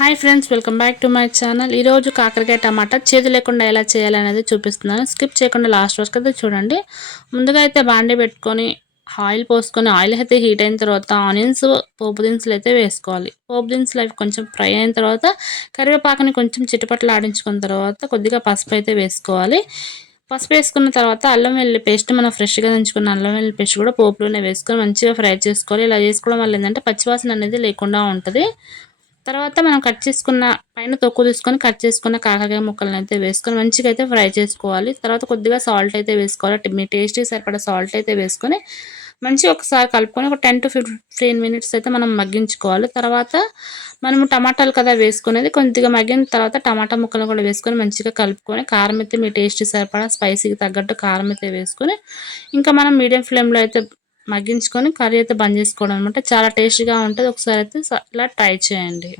Hi friends, welcome back to my channel. ఈరోజు కాకరకాయ టమాటా చేదు లేకుండా ఎలా చేయాలనేది చూపిస్తున్నాను. స్కిప్ చేయకుండా లాస్ట్ వరకు అయితే చూడండి. ముందుగా అయితే బాండీ పెట్టుకొని ఆయిల్ పోసుకొని ఆయిల్ అయితే హీట్ అయిన తర్వాత ఆనియన్స్, పోపు దినుసులు అయితే వేసుకోవాలి. పోపు దినుసులు అవి కొంచెం ఫ్రై అయిన తర్వాత కరివేపాకుని కొంచెం చిటపట్లు ఆడించుకున్న తర్వాత కొద్దిగా పసుపు అయితే వేసుకోవాలి. పసుపు వేసుకున్న తర్వాత అల్లం వెల్లుల్లి పేస్ట్, మనం ఫ్రెష్గా దంచుకున్న అల్లం వెల్లుల్లి పేస్ట్ కూడా పోపులోనే వేసుకొని మంచిగా ఫ్రై చేసుకోవాలి. ఇలా చేసుకోవడం వల్ల ఏంటంటే పచ్చివాసన అనేది లేకుండా ఉంటుంది. తర్వాత మనం కట్ చేసుకున్న పైన తొక్కు తీసుకొని కట్ చేసుకున్న కాకరకాయ ముక్కలను అయితే వేసుకొని మంచిగా అయితే ఫ్రై చేసుకోవాలి. తర్వాత కొద్దిగా సాల్ట్ అయితే వేసుకోవాలి. మీ టేస్ట్కి సరిపడా సాల్ట్ అయితే వేసుకొని మంచిగా ఒకసారి కలుపుకొని ఒక 10 to 15 మినిట్స్ అయితే మనం మగ్గించుకోవాలి. తర్వాత మనము టమాటాలు కదా వేసుకునేది, కొద్దిగా మగ్గిన తర్వాత టమాటా ముక్కలు కూడా వేసుకొని మంచిగా కలుపుకొని కారం అయితే మీ టేస్ట్కి సరిపడా స్పైసీకి తగ్గట్టు కారం అయితే వేసుకొని ఇంకా మనం మీడియం ఫ్లేమ్లో అయితే మగ్గించుకొని కర్రీ అయితే బంద్ చేసుకోవడం అనమాట. చాలా టేస్టీగా ఉంటుంది. ఒకసారి అయితే ఇలా ట్రై చేయండి.